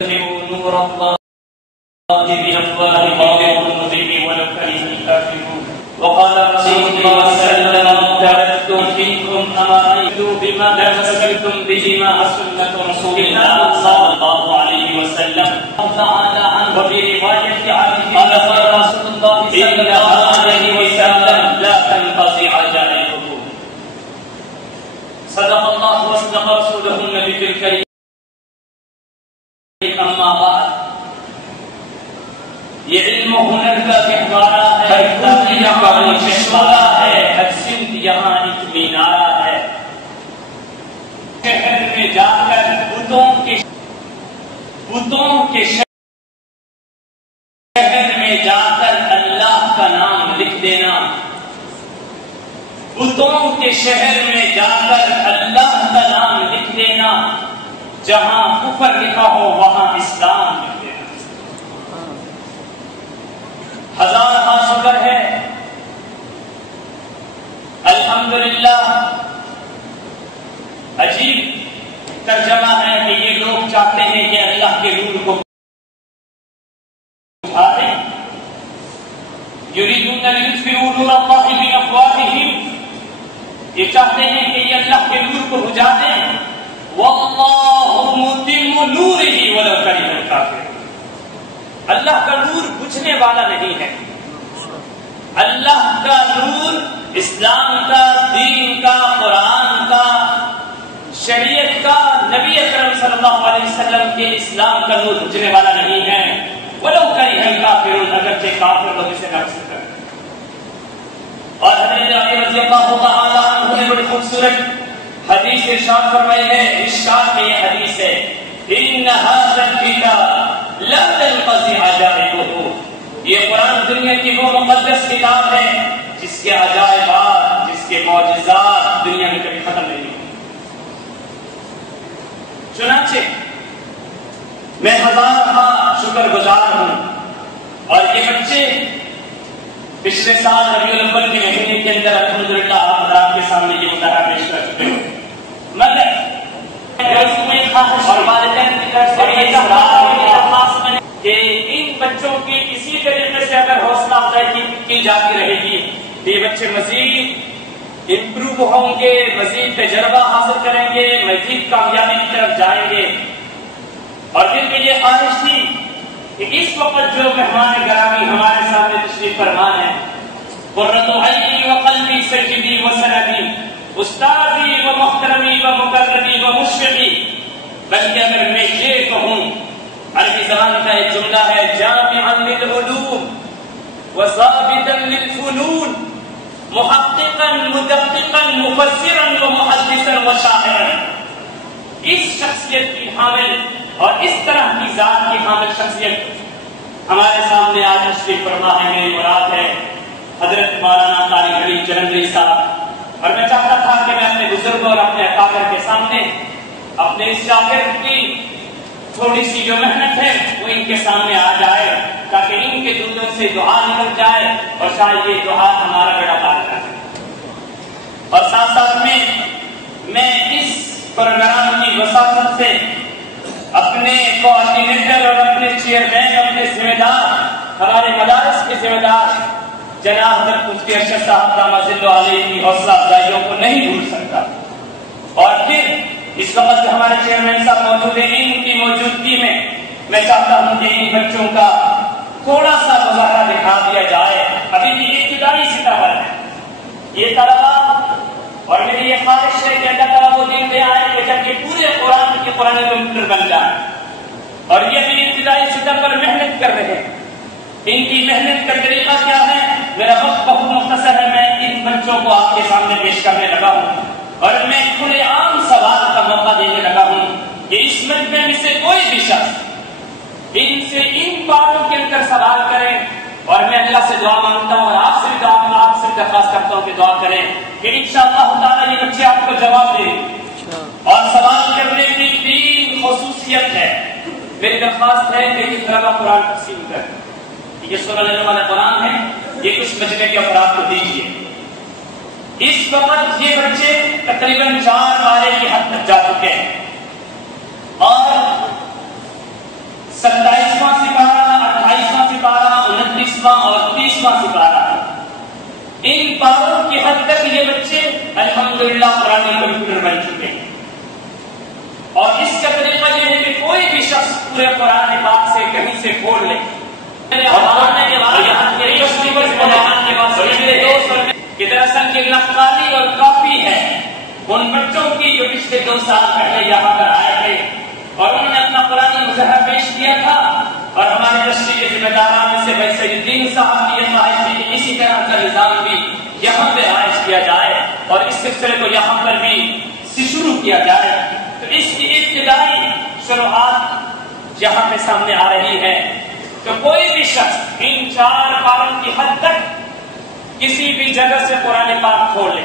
نور الله بأفواههم المضيء ولو كره الكافرون. وقال رسول الله صلى الله عليه وسلم: تركت فيكم أمرين بما تمسكتم بهما سنة رسول الله صلى الله عليه وسلم. وفي رواية عنه قال رسول الله صلى الله عليه وسلم: لا تنقضي عجائبكم. صدق الله وصدق رسوله النبي الكريم. اما بعد، یہ علم و ہنر کا گہوارہ ہے، یہاں چشمہ ہے، ہر سمت یہاں ایک مینارہ ہے. شہر میں جا کر بتوں کے شہر میں جا کر اللہ کا نام لکھ دینا، بتوں کے شہر میں جا کر اللہ کا نام لکھ دینا، جہاں کفر لکھا ہو وہاں اسلام لکھ دینا. ہزارہ شکر ہے، الحمدللہ. عجیب ترجمہ ہے کہ یہ لوگ چاہتے ہیں کہ اللہ کے نور کو بجھا دیں. یریدون لیطفئوا نور اللہ بافواہہم، یہ چاہتے ہیں کہ یہ اللہ کے نور کو بجھا دیں. واللہ متم نورہ ولو کرہ الکافرون. اللہ کا نور بجھنے والا نہیں ہے. اللہ کا نور اسلام کا، دین کا، قرآن کا، شریعت کا، نبی اکرم صلی اللہ علیہ وسلم کے اسلام کا نور بجھنے والا نہیں ہے. ولو کرہ الکافرون، اگرچہ کافر لوگ اسے نہ پسند کریں. اور حضرت علی رضی اللہ تعالی عنہ نے بڑی خوبصورت حدیث ارشاد فرمائی ہے. ارشاد میں یہ حدیث ہے: ان ھذا الکتاب لا تنقضی عجائبہ. یہ قرآن دنیا کی وہ مقدس کتاب ہے جس کے عجائبات، جس کے معجزات دنیا میں کبھی ختم نہیں ہوتے. چنانچہ میں ہزارہ شکر گزار ہوں. اور یہ بچے پچھلے سال ربیع الاول کے مہینے کے اندر الحمدللہ آپ حضرات کے سامنے یہ مظاہرہ پیش کر چکے ہیں. مگر اور والدین کی طرف سے یہ درخواست بنے کہ ان بچوں کی کسی طریقے سے اگر حوصلہ افزائی کی جاتی رہے گی تو یہ بچے مزید امپروو ہوں گے، مزید تجربہ حاصل کریں گے، مزید کامیابی کی طرف جائیں گے. اور دل میں یہ خواہش تھی کہ اس وقت جو مہمان گرامی ہمارے سامنے تشریف فرمان ہے، قرۃ عینی و قلبی سجدی و سندی، استاذی و محترمی و مکرمی و مشفقی، بلکہ اگر میں یہ کہوں، عربی زبان کا ایک جملہ ہے: جامعا للعلوم و ضابطا للفنون، محققا مدققا مفسرا و محدثا و شاعرا. اس شخصیت کی حامل اور اس طرح کی ذات کی حامل شخصیت ہمارے سامنے آج تشریف فرما ہے. میری مراد ہے حضرت مولانا قاری غریب جلندری صاحب. اور میں چاہتا تھا کہ میں اپنے بزرگوں اور اپنے اکابر کے سامنے اپنے اس شاگرد کی تھوڑی سی جو محنت ہے وہ ان کے سامنے آ جائے، تاکہ ان کے دلوں سے دعا نکل جائے اور شاید یہ دعا ہمارا بیڑا پار کر جائے. اور ساتھ ساتھ میں اس پروگرام کی وساطت سے اپنے کوآرڈینیٹر اور اپنے چیئرمین، اپنے ذمہ دار، ہمارے مدارس کے ذمہ دار جناب حضرت مفتی ارشد صاحب دامت ظلہ علیہ کی حوصلہ افزائیوں کو نہیں بھول سکتا. اور پھر اس وقت جو ہمارے چیئرمین صاحب موجود ہیں، ان کی موجودگی میں چاہتا ہوں کہ ان بچوں کا تھوڑا سا مظاہرہ دکھا دیا جائے. ابھی بھی ابتدائی سطح پر ہے یہ طلبا، اور میری یہ خواہش ہے کہ اللہ تعالیٰ وہ دن لے آئے کہ جب یہ پورے قرآن کے قرآن کمپیوٹر بن جائے. اور یہ بھی ابتدائی سطح پر محنت کر رہے ہیں. ان کی محنت کا طریقہ کیا ہے؟ میرا وقت بہت مختصر ہے، میں ان بچوں کو آپ کے سامنے پیش کرنے لگا ہوں. اور میں کھلے عام سوال کا موقع دینے لگا ہوں کہ اس مجمع میں سے کوئی بھی شخص ان سے ان باتوں کے اندر سوال کرے. اور میں اللہ سے دعا مانگتا ہوں اور آپ سے درخواست کرتا ہوں کہ دعا کریں کہ انشاءاللہ تعالیٰ یہ بچے آپ کو جواب دیں. اور سوال کرنے کی تین خصوصیت ہے. میری درخواست ہے کہ اس طرح قرآن تقسیم کریں. یہ سورہ لینے والا قرآن ہے، یہ کچھ مجمع کے افراد کو دیجیے. اس وقت یہ بچے تقریباً 4 پارے کی حد تک جا چکے ہیں. اور 27واں سپارہ، 28واں سپارہ، 29واں اور 30واں سپارہ، ان پاروں کی حد تک یہ بچے الحمدللہ قرآن کمپیوٹر بن چکے ہیں۔ اور اس کا طریقہ یہ ہے کہ کوئی بھی شخص پورے قرآن پاک سے کہیں سے کھول لے کہ دراصل یہ نقالی اور کاپی ہے ان بچوں کی جو پچھلے 2 سال پہلے یہاں پر آئے تھے اور انہوں نے اپنا قرآن مظاہرہ پیش کیا تھا، اور ہمارے تشریح کے ذمہ داران میں سے بھائی سید الدین صاحب کی یہ خواہش تھی کہ اسی طرح کا نظام بھی یہاں پہ رائج کیا جائے اور اس سلسلے کو یہاں پر بھی شروع کیا جائے۔ تو اس کی ابتدائی شروعات یہاں پہ سامنے آ رہی ہے۔ تو کوئی بھی شخص ان 4 پاروں کی حد تک کسی بھی جگہ سے قرآن پاک کھول لے،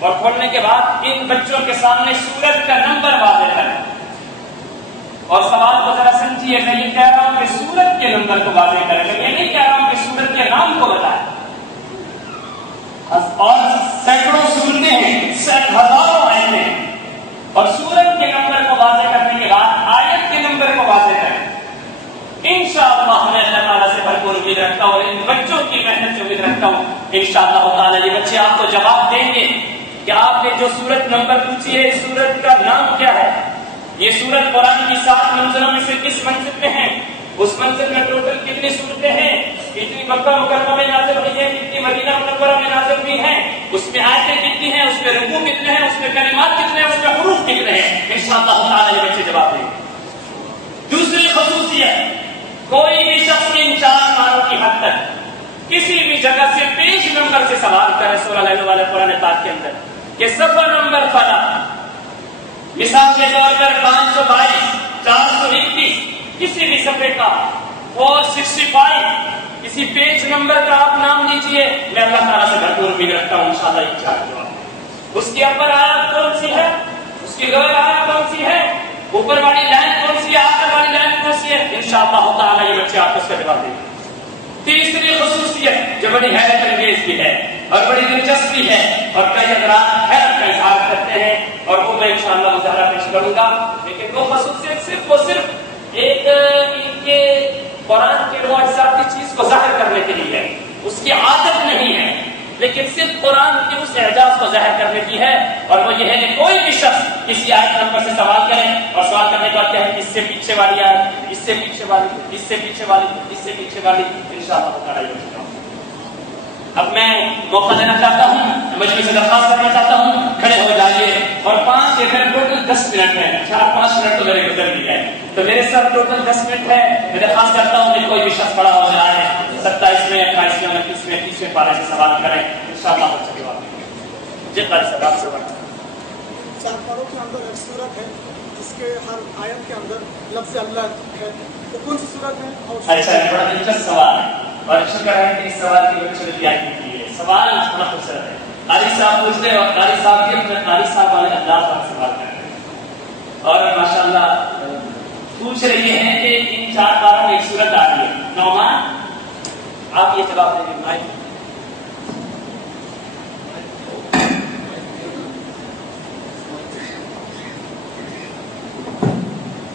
اور کھولنے کے بعد ان بچوں کے سامنے سورت کا نمبر واضح ہے۔ اور سوال کو ذرا سمجھیے، میں یہ کہہ رہا ہوں کہ سورت کے نمبر کو واضح کریں، میں نہیں کہہ رہا ہوں کہ سورت کے نام کو بتائیں۔ اور سینکڑوں سورتیں ہیں، ہزاروں آیتیں ہیں، اور سورت کے نمبر کو واضح کرنے کے بعد آیت کے نمبر کو واضح کریں۔ انشاءاللہ میں اللہ تعالیٰ سے بھرپور امید رکھتا ہوں اور ان بچوں کی محنت سے امید رکھتا ہوں انشاءاللہ تعالیٰ یہ بچے آپ کو جواب دیں گے کہ آپ نے جو سورت نمبر پوچھی ہے، اس سورت کا نام کیا ہے، یہ سورت قرآن کی 7 منزلوں میں سے کس منزل میں ہے، اس منزل میں ٹوٹل کتنی سورتیں ہیں، کتنی مکہ مکرمہ میں نازل ہوئی ہیں، کتنی مدینہ منورہ میں نازل ہوئی ہیں، اس میں آیتیں کتنی ہیں، اس میں رکوع کتنے ہیں، اس میں کلمات کتنے ہیں، اس میں حروف کتنے ہیں، انشاءاللہ تعالیٰ یہ بچے جواب دیں گے۔ دوسری خصوصیت، کوئی بھی شخص ان 4 پاروں کی حد تک کسی بھی جگہ سے پیج نمبر سے سوال کرے سورہ لینے والے قرآن پاک کے اندر کہ صفحہ نمبر فلاں، مثال کے طور پر 522، 421، کسی بھی صفحے کا 465، کسی پیج نمبر کا آپ نام لیجئے، میں اللہ تعالیٰ سے بھرپور امید رکھتا ہوں انشاءاللہ یہ 4 جواب۔ اس کی اپر آیت کون سی ہے، اس کی لوئر آیت کون سی ہے، اوپر والی لائن کون سی ہے، آخر والی لائن کون سی ہے، انشاءاللہ تعالیٰ یہ بچے آپ کو اس کا جواب دیں گے۔ تیسری خصوصیت جو بڑی حیرت انگیز بھی ہے اور بڑی دلچسپی ہے اور کئی حضرات حیرت کا اظہار کرتے ہیں اور وہ میں انشاءاللہ مظاہرہ پیش کروں گا، لیکن وہ خصوصیت صرف اور صرف ایک ان کے قرآن کے وہ اجزاتی چیز کو ظاہر کرنے کے لیے ہے، اس کی عادت نہیں ہے، لیکن صرف قرآن کے اس اعجاز کو ظاہر کرنے کی ہے، اور وہ یہ ہے کہ کوئی بھی شخص کسی آیت نمبر سے سوال کرے اور سوال کرنے کے بعد کہیں اس سے پیچھے والی آیت، اس سے پیچھے والی، اس سے پیچھے والی، اس سے پیچھے والی، انشاءاللہ تعالیٰ یہ بچے گا۔ اب میں موقع دینا چاہتا ہوں، مجلس سے درخواست کرنا چاہتا ہوں، کھڑے ہو جائیے، اور 5 یا پھر ٹوٹل 10 منٹ ہے، 4-5 منٹ تو میرے گزر بھی ہے، تو میرے ساتھ ٹوٹل 10 منٹ ہے، میں درخواست کرتا ہوں کہ کوئی بھی شخص کھڑا ہو جائے، 27 میں، 28 میں، 29 میں، 30 میں پارے سے سوال کریں، انشاءاللہ بچے جواب دیں گے۔ جی قاری صاحب آپ سے بات کریں۔ 4 پاروں کے اندر ایک سورت ہے جس کے ہر آیت کے اندر لفظ اللہ ہے، وہ کون سی سورت ہے؟ اچھا، بڑا دلچسپ سوال ہے اور شکر ہے کہ اس سوال کی بچوں نے تیاری کی ہے، سوال بڑا خوبصورت ہے۔ قاری صاحب پوچھتے ہیں اور قاری صاحب بھی اپنے قاری صاحب والے انداز پر سوال کرتے ہیں، اور ماشاءاللہ پوچھ رہے ہیں کہ ان 4 پاروں میں ایک سورت آ رہی ہے، نعمان آپ یہ جواب دیں گے؟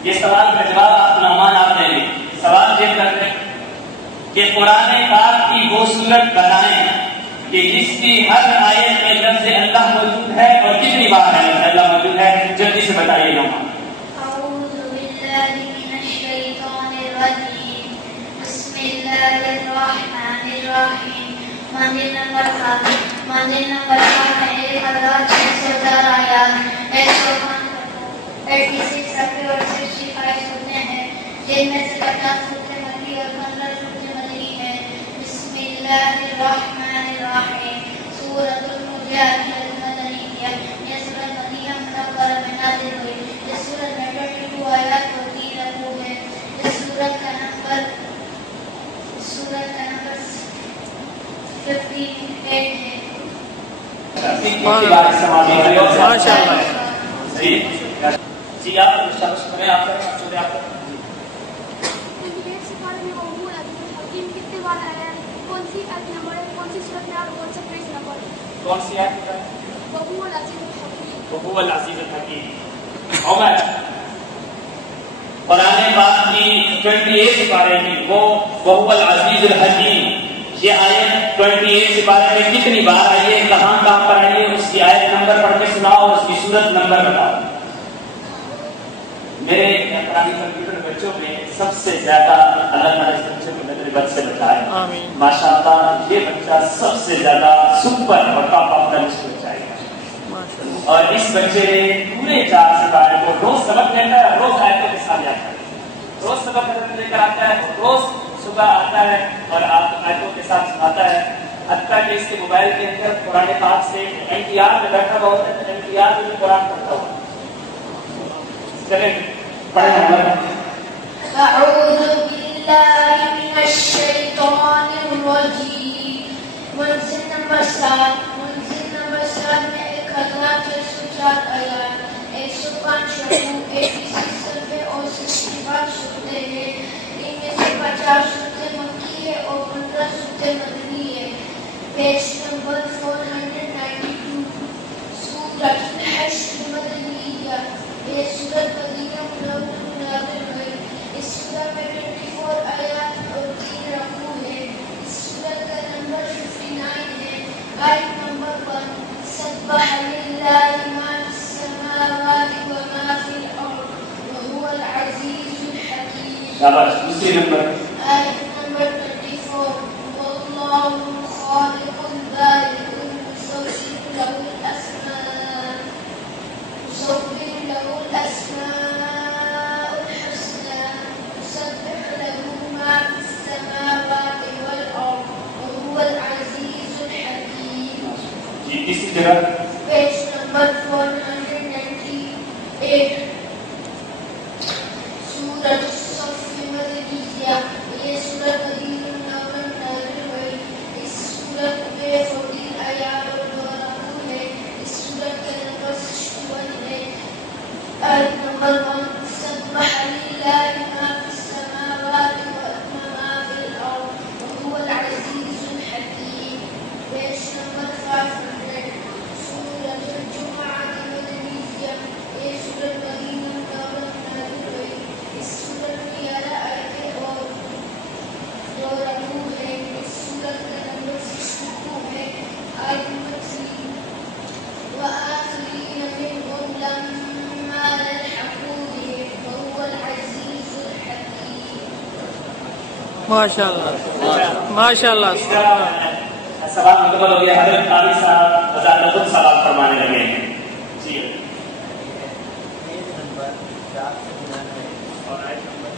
یہ سوال کا جواب آپ نعمان آپ دیں گے۔ سوال یہ کرتے ہیں کہ قرآن پاک کی وہ سورت بتائیں کہ جس کی ہر آیت میں لفظ اللہ موجود ہے اور کتنی بار ہے لفظ اللہ موجود ہے، جلدی سے بتائیے نعمان۔ اعوذ باللہ من الشیطان الرجیم، بسم اللہ الرحمن الرحیم۔ منزل نمبر 1604 آیات، 86 صفحے اور 65 سورتیں ہیں، جن میں سے 50 سورتیں مکی اور 15 سورتیں مدنی ہیں۔ بسم اللہ الرحمن الرحیم۔ سورۃ المجادلہ المدنیہ، یہ سورۃ مدینہ منورہ میں نازل ہوئی۔ اس سورت میں 22 آیات اور 3 رکوع ہیں۔ اس سورت کا نمبر 58 ہے۔ ماشاءاللہ جی آپ شخص کریں، آپ کریں، آپ کریں۔ کون سی آیت ہے؟ وَهُوَ الْعَزِيزُ الْحَكِيمُ۔ عمر قرآن پاک کی 28 پارے کی وہ وَهُوَ الْعَزِيزُ الْحَكِيمُ، یہ آیت 28 پارے میں کتنی بار آئی ہے، کہاں کہاں پر آئی ہے، اس کی آیت نمبر پڑھ کے سناؤ اور اس کی سورت نمبر بتاؤ۔ میرے کمپیوٹر بچوں میں سب سے زیادہ اللہ تعالیٰ اس بچے کو نظر بد سے بچائے، ماشاء اللہ یہ بچہ سب سے زیادہ سپر اور ٹاپ آف دا لسٹ بچہ ہے، اور اس بچے نے پورے 4 سپارے کو روز سبق لیتا ہے، روز آیتوں کے ساتھ جاتا ہے، روز سبق لے کر آتا ہے، روز صبح آتا ہے اور آیتوں کے ساتھ سناتا ہے، حتیٰ کہ اس کے موبائل کے اندر قرآن پاک سے NTR میں بیٹھا ہوا ہوتا ہے تو NTR میں بھی قرآن پڑھتا ہوا۔ چلیں أعوذ بالله من الشيطان الرجيم۔ منزل نمبر 7 میں 1604 آیات، 105 رکوع، 86 صفحے اور 65 سجدے ہیں۔ ان میں سے 50 سجدے مکی ہے اور 15 سجدے مدنی ہے۔ پیج نمبر 492، سورۃ الحشر مدنیہ، یہ سورت مدینہ منورہ میں نازل ہوئی۔ اس سورت میں 24 آیات اور 3 رکوع ہے۔ اس سورت کا نمبر 59 ہے۔ آیت نمبر 1، سبح للہ ما فی السماوات و ما فی الارض وهو العزیز الحکیم۔ شاباش۔ دوسری نمبر آیت نمبر 24، واللہ خالق البارئ المصور له الاسماء الحسنى يسبح له ما في السماوات والأرض وهو العزيز الحكيم۔ جی تیسری جگہ پیج نمبر 498، سورۃ الصف مدنیہ، یہ سورت مدینہ منورہ میں نازل ہوئی۔ اس سورت میں 14 آیات اور 2 رکوع ہے۔ اس سورت کا نمبر 61 ہے۔ آیت نمبر 1، سبح للہ ما فی السماوات و ما فی الارض وهو العزیز الحکیم۔ پیج نمبر 500، سورۃ الجمعہ مدنیہ، یہ سورت مدینہ منورہ میں نازل ہوئی۔ اس سورت میں 11 آیتیں اور 2 رکوع ہے۔ اس سورت کا نمبر 62 ہے۔ آیت نمبر 3، وآخرین منهم لما يلحقوا بهم وهو العزیز الحکیم۔ ماشاء اللہ ماشاء اللہ۔ سوال مکمل ہو گیا۔ حضرت قاری صاحب وزارت خود سوال فرمانے لگے ہیں۔ جی پیج نمبر 499 اور آیت نمبر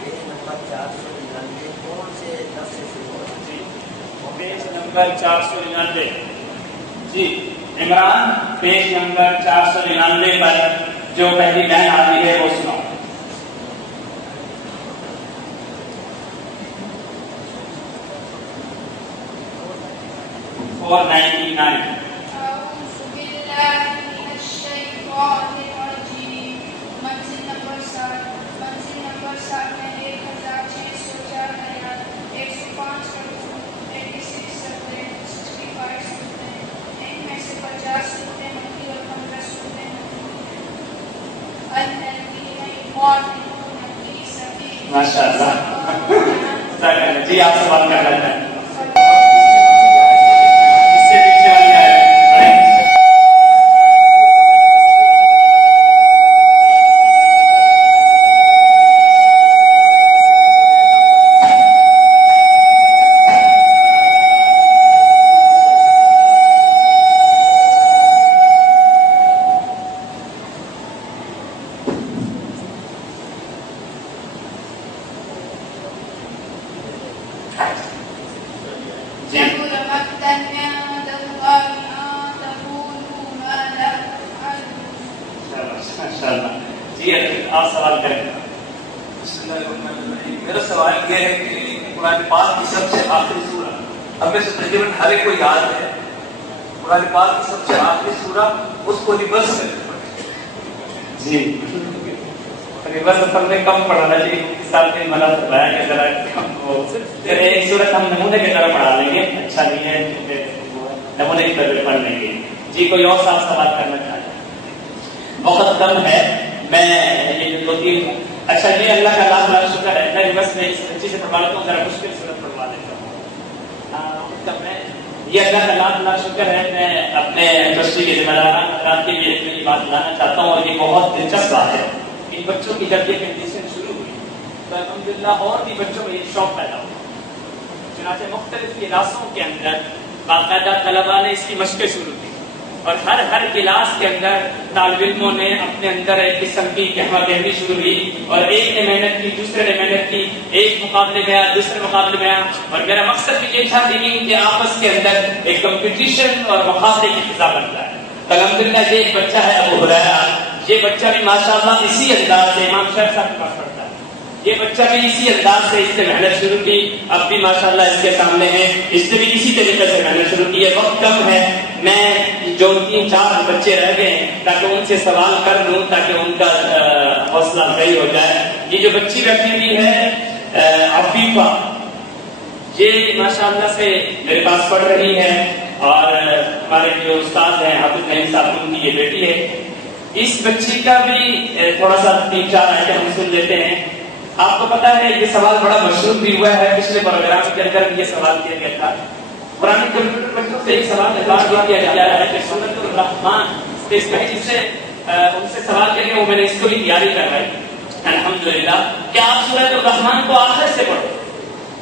پیج نمبر 499 کون سے لفظ سے شروع ہوتا ہے؟ جی پیج نمبر 499، جی عمران پیج نمبر 499 پر جو پہلی لائن آتی ہے وہ سناؤ۔ 499۔ أعوذ بالله من الشيطان الرجيم۔ منزل نمبر 7 میں 1604 آیات، 105 رکوع، 86 سجدے، 65 سجدے، ان میں سے 50 سجدے مکی اور 15 سجدے مدنی۔ الذین یقاتلون فی سبیل ماشاء اللہ۔ جی آپ سوال کر رہے ہیں۔ آپ سوال کریں۔ میرا سوال یہ ہے کہ قرآن پاک کی سب سے آخری سورہ، اب میں سے تقریباً ہر ایک کو یاد ہے، قرآن پاک کی سب سے آخری سورہ اس کو ریورس میں جی ریورس اصل میں کم پڑھانا چاہیے، اس سال کے منع بتایا کہ ذرا پھر ایک صورت ہم نمونے کی طرح پڑھا لیں گے، اچھا نہیں ہے نمونے کی طرح پڑھ لیں گے۔ جی کوئی اور صاحب سوال کرنا چاہتے ہیں؟ وقت کم ہے، میں یہ جو 2-3 اچھا یہ اللہ کا لاکھ لاکھ شکر ہے. میں بس میں اس بچی سے پڑھوا لیتا ہوں, ذرا مشکل صورت پڑھوا دیتا ہوں. یہ اللہ کا لاکھ لاکھ شکر ہے. میں اپنے ٹرسٹی کے ذمہ داران حضرات کے لیے یہ بات لانا چاہتا ہوں, اور یہ بہت دلچسپ بات ہے. ان بچوں کی جب یہ کنڈیشن شروع ہوئی تو الحمدللہ اور بھی بچوں میں یہ شوق پیدا ہوا. چنانچہ مختلف کلاسوں کے اندر باقاعدہ طلباء نے اس کی مشقیں شروع کی, اور ہر کلاس کے اندر طالب علموں نے اپنے اندر ایک قسم کی کہوا کہنی شروع ہوئی, اور ایک نے محنت کی, دوسرے نے محنت کی, ایک مقابلے میں آیا, دوسرے مقابلے میں آیا. اور میرا مقصد بھی یہ تھا کہ آپس کے اندر ایک کمپٹیشن اور مقابلے کی فضا بنتا ہے. الحمدللہ یہ ایک بچہ ہے ابو ہریرہ, یہ بچہ بھی ماشاءاللہ اسی انداز سے امام شیخ صاحب کے پاس پڑھتا ہے. یہ بچہ بھی اسی انداز سے اس نے محنت شروع کی, اب بھی ماشاءاللہ اس کے سامنے ہے, اس نے بھی اسی طریقے سے محنت شروع کی ہے. وقت کم ہے, میں جو 3-4 بچے رہ گئے ہیں تاکہ ان سے سوال کر لوں تاکہ ان کا حوصلہ افزائی ہو جائے. یہ جو بچی بیٹھی ہوئی ہے عفیفہ, یہ ماشاءاللہ سے میرے پاس پڑھ رہی ہے, اور ہمارے جو استاد ہیں حافظ نعیم صاحب ان کی یہ بیٹی ہے. اس بچی کا بھی تھوڑا سا 3-4 آیتیں ہم سن لیتے ہیں. آپ کو پتا ہے یہ سوال بڑا مشہور بھی ہوا ہے, پچھلے پروگرام کے اندر بھی یہ سوال کیا گیا تھا. قرآن کمپیوٹر بچوں سے ایک سوال کیا گیا ہے کہ سورۃ الرحمن اس میں جس سے ان سے سوال کریں وہ میں نے اس کو بھی تیاری کروائی الحمدللہ کہ آپ سورۃ الرحمن کو آخر سے پڑھو,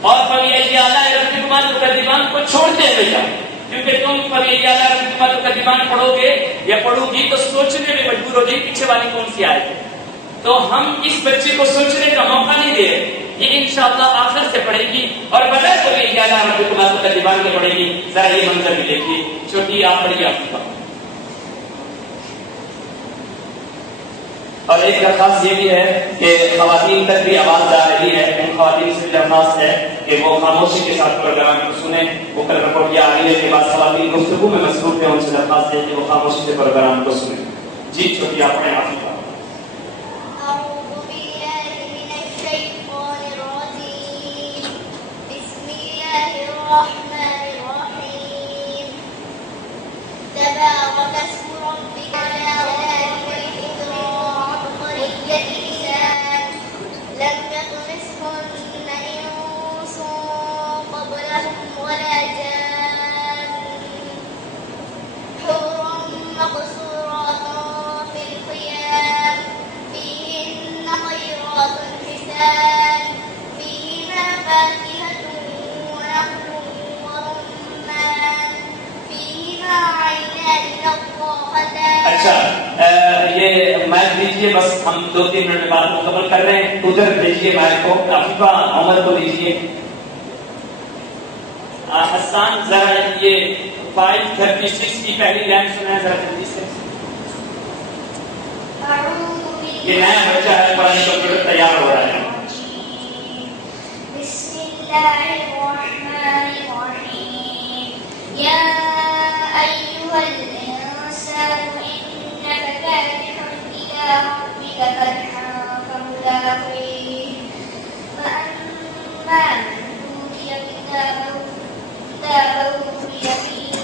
اور فَبِأَيِّ آلَاءِ رَبِّكُمَا تُكَذِّبَانِ کو چھوڑتے ہوئے جاؤ, کیونکہ تم فَبِأَيِّ آلَاءِ رَبِّكُمَا تُكَذِّبَانِ پڑھو گے یا پڑھو گی تو سوچنے میں مجبور ہو جائے پیچھے والی کون سی آئے گی. تو ہم اس بچے کو سوچنے کا موقع نہیں دے رہے, یہ انشاءاللہ آخر سے پڑھے گی اور بغیر کوئی اجازت ہم کو ماسو کا دیوان میں پڑھے گی. ذرا یہ منظر بھی دیکھیے, چھوٹی آپ پڑھیے آپ کا. اور ایک درخواست یہ بھی ہے کہ خواتین تک بھی آواز جا رہی ہے, ان خواتین سے درخواست ہے کہ وہ خاموشی کے ساتھ پروگرام کو سنیں. وہ کل رپورٹ آ رہی ہے کے بعد خواتین گفتگو میں مصروف ہیں, ان سے درخواست ہے کہ وہ خاموشی سے پروگرام کو سنیں. جی چھوٹی آپ پڑھیں آپ کا. الرحمن الرحيم تبارك اسم ربك على والإكرام والإحسان لم يطمثهن إنس قبلهم ولا جان حور مقصورات في الخيام فيهن خيرات حسان فيهما فاكهة ونخل اچھا یہ مائک دیجیے, بس ہم 2-3 منٹ میں بات مکمل کر رہے ہیں. ادھر بھیجیے مائک کو, عفیفہ عمر کو دیجیے. حسان ذرا یہ 536 کی پہلی لائن سنا ہے ذرا جلدی سے. یہ نیا بچہ ہے, قرآن کمپیوٹر تیار ہو رہا ہے. بسم اللہ الرحمن الرحیم یا ایھا الانسان انک کادح الی ربک کدحا فملاقیہ فاما من اوتی کتابه بیمینہ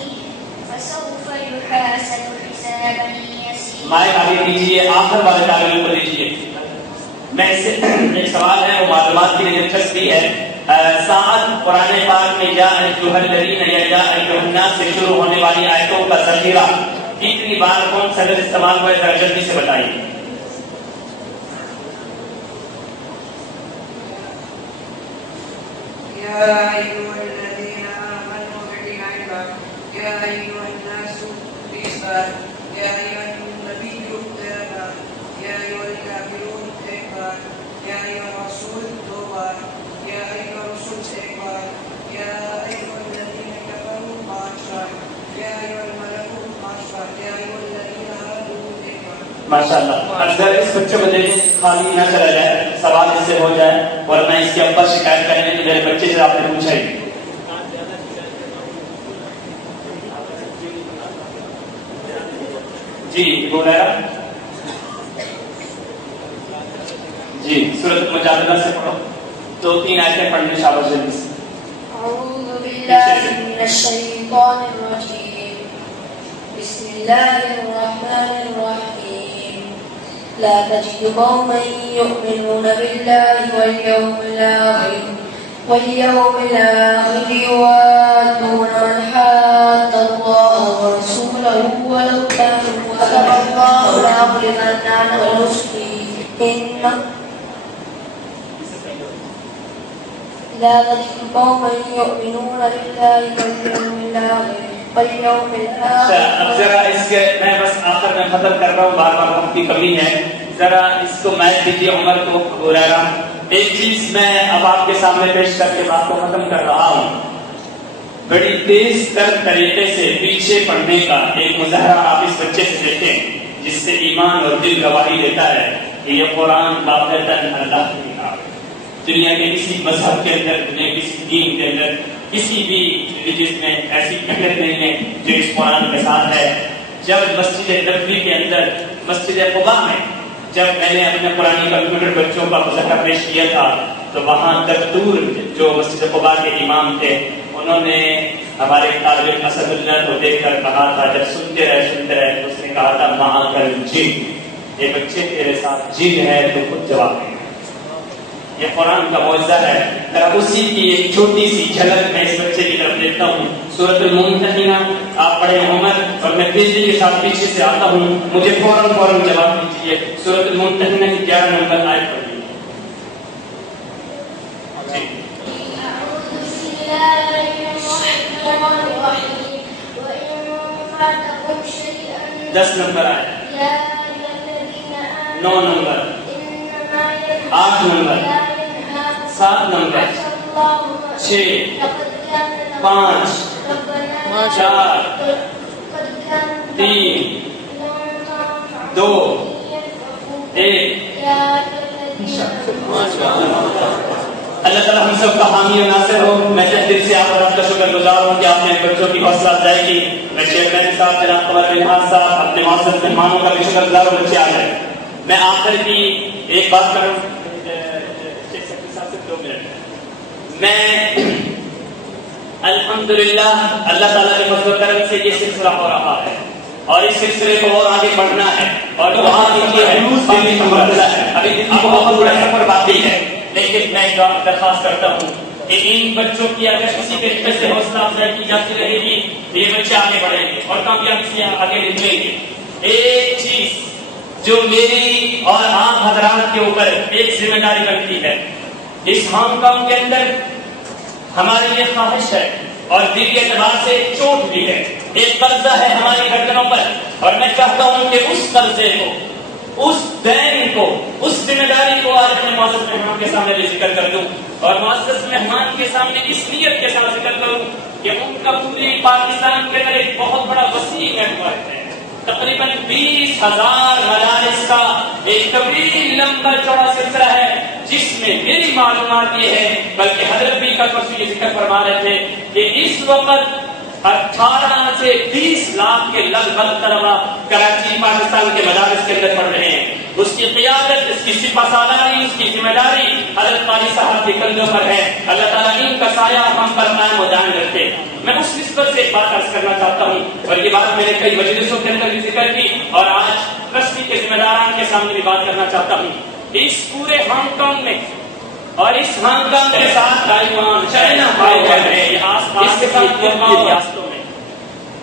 فسوف یحاسب حسابا یسیرا. مائک آگے دیجیے, آخر والے تعلیم کو دیجیے. میں اس سے ایک سوال ہے, وہ معلومات کے لیے دلچسپی ہے. ساعت قرآن پاک میں یا ایھا الذین یا ایھا الناس سے شروع ہونے والی آیتوں کا ذخیرہ کتنی بار کون سا لفظ استعمال ہوا ہے, ذرا جلدی سے بتائیے. یا ایھا الذین آمنوا بالعلم یا ایھا الناس بالعلم یا ایھا النبی اتبع یا ایھا الکافرون اتبع یا ایھا الرسول توبہ یا ایھا الرسول اتبع یا ایھا الذین کفروا معاشرا یا ایھا الملک معاشرا یا ایھا الذین آمنوا اتبع. ماشاءاللہ. اگر اس بچے کو دیکھیں خالی نہ چلا جائے, سوال اس سے ہو جائے, ورنہ اس کے ابا شکایت کریں گے کہ میرے بچے سے آپ نے پوچھا ہی. جی بول رہا ہے جی سورۃ مجادلہ سے پڑھو, 2-3 آیتیں پڑھنے شاباش جلدی سے. اعوذ باللہ من الشیطان الرجیم بسم اللہ الرحمن الرحیم لا تجد قوما يؤمنون بالله واليوم الآخر يوادون من حاد الله ورسوله ولو كانوا صدق الله لأغفرن أنا ورسلي لا تجد قوما يؤمنون بالله واليوم الآخر. اب ذرا اس کے میں بس آخر میں ختم کر رہا ہوں، بار بار وقت کی کمی ہے، ذرا اس کو میچ دیجیے عمر کو ہریرہ. ایک چیز میں اب آپ کے سامنے پیش کر کے بات کو ختم کر رہا ہوں. بڑی تیز تر طریقے سے پیچھے پڑنے کا ایک مظاہرہ آپ اس بچے سے دیکھیں، جس سے ایمان اور دل گواہی دیتا ہے کہ یہ قرآن باقاعدہ اللہ کی کتاب ہے. دنیا کے کسی مذہب کے اندر، دنیا کے کسی دین کے اندر، کسی بھی ریلیجن میں ایسی فکر نہیں ہے جو اس قرآن کے ساتھ ہے. جب مسجد نبوی کے اندر، مسجد قباء میں جب میں نے اپنے قرآنی کمپیوٹر بچوں کا مظاہرہ پیش کیا تھا تو وہاں دستور جو مسجد قباء کے امام تھے انہوں نے ہمارے طالب اسد اللہ کو دیکھ کر کہا تھا، جب سنتے رہے تو اس نے کہا تھا ماں کر جن، یہ بچے تیرے ساتھ جن ہے تو خود جواب دیں. یہ قرآن کا معجزہ ہے. اسی کی ایک چھوٹی سی جھلک میں اس بچے کی طرف دیکھتا ہوں. سورۃ الممتحنہ آپ پڑھے عمر، اور میں تیزی کے ساتھ پیچھے سے آتا ہوں، مجھے فوراً جواب دیجیے. سورۃ الممتحنہ کی 11 نمبر آیت پڑھیے. دس نمبر آیت، 9 نمبر، 8 نمبر، 7 نمبر، 6، 5، 4، 3، 2، 1. اللہ تعالیٰ ہم سب کا حامی و ناصر ہو. میں دل سے آپ اور آپ کا شکر گزار ہوں کہ آپ نے بچوں کی حوصلہ افزائی کی. میں چیئرمین صاحب جناب قمر بنہاد صاحب، اپنے معزز مہمانوں کا بھی شکر گزار ہوں. بچے آ جائیں. میں آخر کی ایک بات کروں، میں الحمدللہ اللہ تعالیٰ کے فضل و کرم سے یہ سلسلہ ہو رہا ہے اور اس سلسلے کو اور آگے بڑھنا ہے اور وہاں ابھی بہت بڑا سفر باقی ہے. لیکن میں درخواست کرتا ہوں کہ ان بچوں کی اگر کسی طریقے سے حوصلہ افزائی کی جاتی رہے گی تو یہ بچے آگے بڑھیں گے اور کامیابی سے آگے نکلیں گے. ایک چیز جو میری اور آپ حضرات کے اوپر ایک ذمہ داری بنتی ہے، اس ہانگ کانگ کے اندر ہمارے لیے خواہش ہے اور دل کے اعتبار سے چوٹ بھی ہے، ایک قرضہ ہے ہماری گردنوں پر، اور میں چاہتا ہوں کہ اس قرضے کو، اس دین کو، اس ذمہ داری کو آج اپنے معزز مہمان کے سامنے بھی ذکر کر دوں اور معزز مہمان کے سامنے اس نیت کے ساتھ ذکر کروں کہ ان کا پوری پاکستان کے اندر ایک بہت بڑا وسیع نیٹورک ہے. تقریباً 20,000 مدارس کا ایک طویل لمبا چوڑا سلسلہ ہے، جس میں میری معلومات یہ ہے، بلکہ حضرت بھی کا پرسوں یہ ذکر فرما رہے تھے کہ اس وقت 18 سے 20 لاکھ کے لگ بھگ طلبا کراچی پاکستان کے مدارس کے اندر پڑھ رہے ہیں. اس کی قیادت، اس کی سپہ سالاری، اس کی ذمہ داری حضرت قاری صاحب کے کندھوں پر ہے. اللہ تعالیٰ ان کا سایہ ہم پر قائم و دائم رکھے. میں اس نسبت سے ایک بات عرض کرنا چاہتا ہوں اور یہ بات میں نے کئی مجلسوں کے اندر بھی ذکر کی اور آج ٹرسٹی کے ذمہ داران کے سامنے بھی بات کرنا چاہتا ہوں. اس پورے ہانگ کانگ میں اور اس ہانگ کانگ کے ساتھ تائیوان، چائنا، اس کے ساتھ ریاستوں میں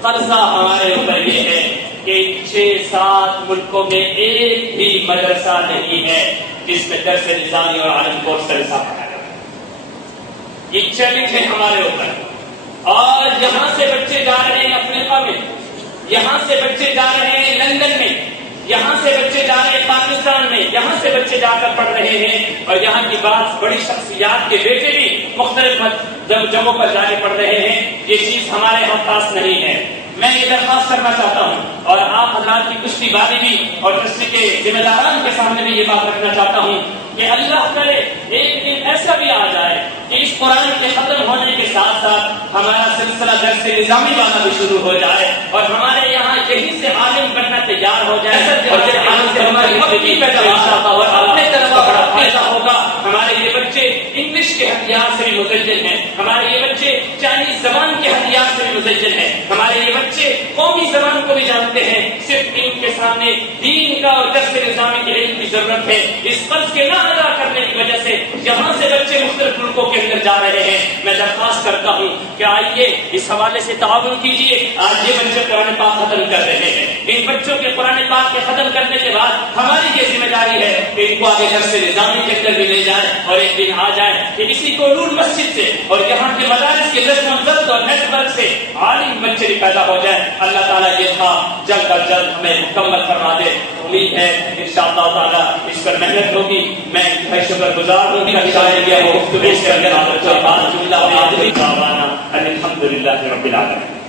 قرضہ ہمارے اوپر یہ ہے کہ 6-7 ملکوں میں ایک بھی مدرسہ نہیں ہے جس میں درس نظامی اور عالم کورس کا حصہ پڑھایا جاتا ہے. یہ چیلنج ہے ہمارے اوپر. اور یہاں سے بچے جا رہے ہیں افریقہ میں، یہاں سے بچے جا رہے ہیں لندن میں، یہاں سے بچے جا رہے ہیں پاکستان میں، یہاں سے بچے جا کر پڑھ رہے ہیں اور یہاں کی بات بڑی شخصیات کے بیٹے بھی مختلف جگہوں پر جا کے پڑھ رہے ہیں. یہ چیز ہمارے ہم پاس نہیں ہے. میں یہ درخواست کرنا چاہتا ہوں اور آپ حضرات کی کشتی بازی بھی اور کشتی کے ذمہ داران کے سامنے بھی یہ بات رکھنا چاہتا ہوں کہ اللہ کرے ایک دن ایسا بھی آ جائے کہ اس قرآن کے ختم ہونے کے ساتھ ساتھ ہمارا سلسلہ درس نظامی والا بھی شروع ہو جائے اور ہمارے یہاں یہیں سے عالم بننا تیار ہو جائے اور جب عالم سے ہماری مکی پیدا ہوگا اور اپنے طرف بڑا فائدہ ہوگا. ہمارے یہ بچے انگلش کے ہتھیار سے بھی مزین ہیں، ہمارے یہ بچے چائنیز زبان کے ہتھیار سے بھی مزین ہیں، ہمارے یہ بچے قومی زبان کو بھی جانتے ہیں، صرف ان کے سامنے دین کا اور درس نظامی کے علم کی ضرورت ہے۔ اس فرض کے نہ ادا کرنے کی وجہ سے یہاں سے بچے مختلف ملکوں کے اندر جا رہے ہیں۔ میں درخواست کرتا ہوں کہ آئیے اس حوالے سے تعاون کیجیے۔ آج یہ بچے قرآن پاک ختم کر رہے ہیں، ان بچوں کے قرآن پاک کے ختم کرنے کے بعد ہماری یہ ذمہ داری ہے کہ ان کو آگے درس نظامی کے اندر بھی لے جائیں اور ایک دن آ جائیں کہ اسی کو نور مسجد سے اور یہاں کے مدارس کے نظم و ضبط اور نیٹ ورک سے عالم بچے بھی پیدا ہو جائیں۔ اللہ تعالیٰ یہ تھا جلد از جلد ہمیں مکمل فرما دے۔ امید ہے انشاءاللہ تعالیٰ اس پر محنت ہوگی۔ میں شکر گزار ہوں کہ شاید کیا وہ گفتگو سے اندر الحمد للہ رب العالمین۔